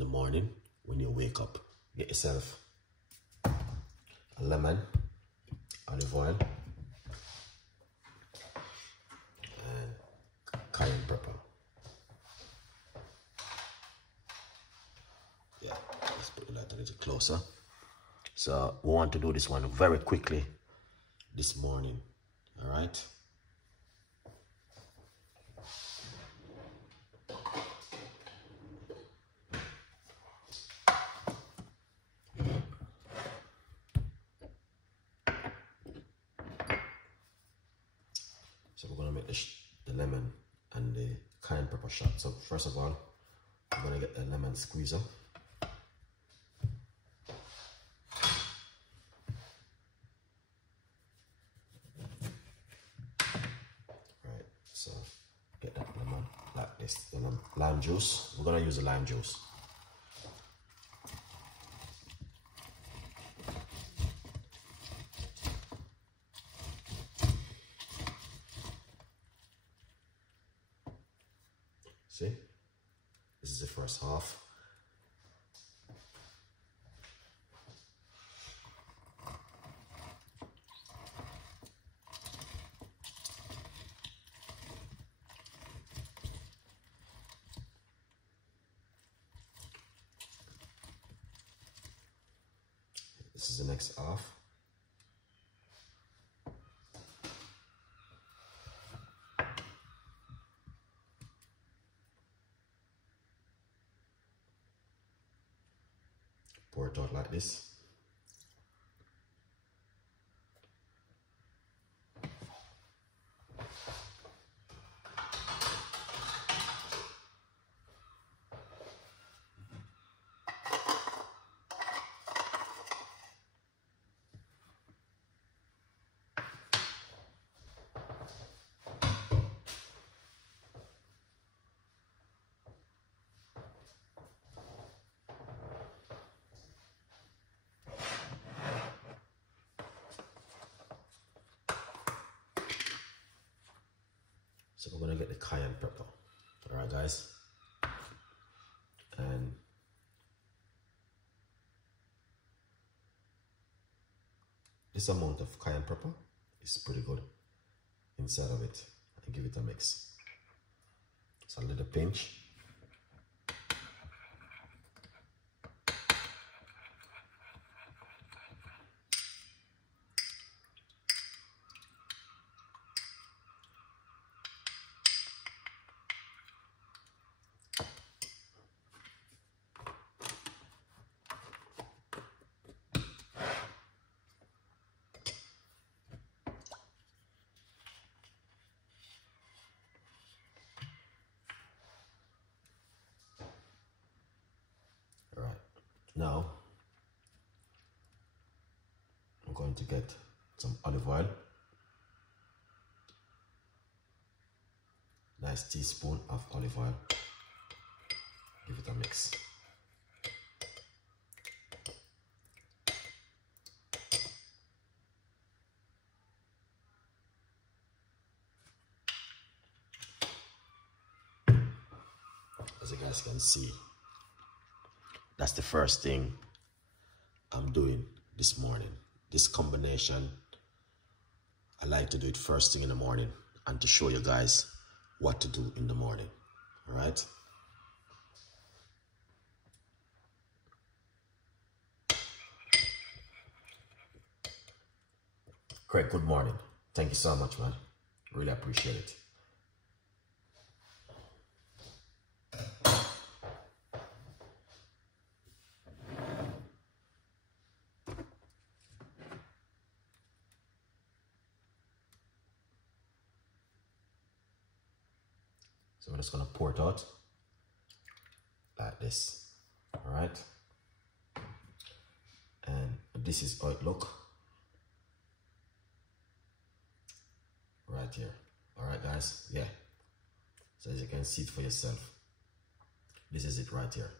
the morning when you wake up. Get yourself a lemon, olive oil, and cayenne pepper. Yeah, let's put the light a little closer. So we want to do this one very quickly this morning, all right? So we're gonna make the lemon and the cayenne pepper shot. So first of all, we're gonna get the lemon squeezer. Right, so get that lemon like this, the lime juice. We're gonna use the lime juice. See, this is the first half. This is the next half. Pour it out like this. So we're gonna get the cayenne pepper. All right, guys. And this amount of cayenne pepper is pretty good inside of it. And give it a mix. So a little pinch. Now, I'm going to get some olive oil, nice teaspoon of olive oil, give it a mix. As you guys can see, that's the first thing I'm doing this morning. This combination, I like to do it first thing in the morning and to show you guys what to do in the morning, all right? Craig, good morning. Thank you so much, man. Really appreciate it. So we're just gonna pour it out like this, all right? And this is how it look right here. All right, guys, yeah. So as you can see it for yourself, this is it right here.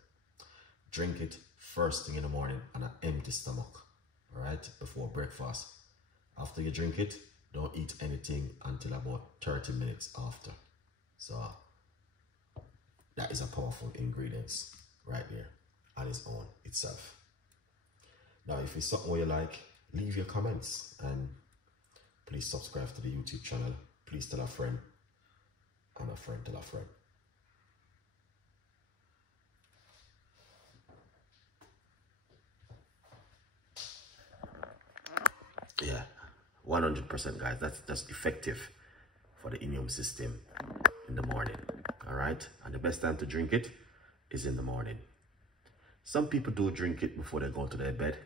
Drink it first thing in the morning on an empty stomach, all right, before breakfast. After you drink it, don't eat anything until about 30 minutes after. So that is a powerful ingredient right there. its own itself. Now, if it's something where you like, leave your comments and please subscribe to the YouTube channel. Please tell a friend, and a friend tell a friend. Yeah, 100% guys, that's just effective for the immune system in the morning. All right, and the best time to drink it is in the morning. Some people do drink it before they go to their bed.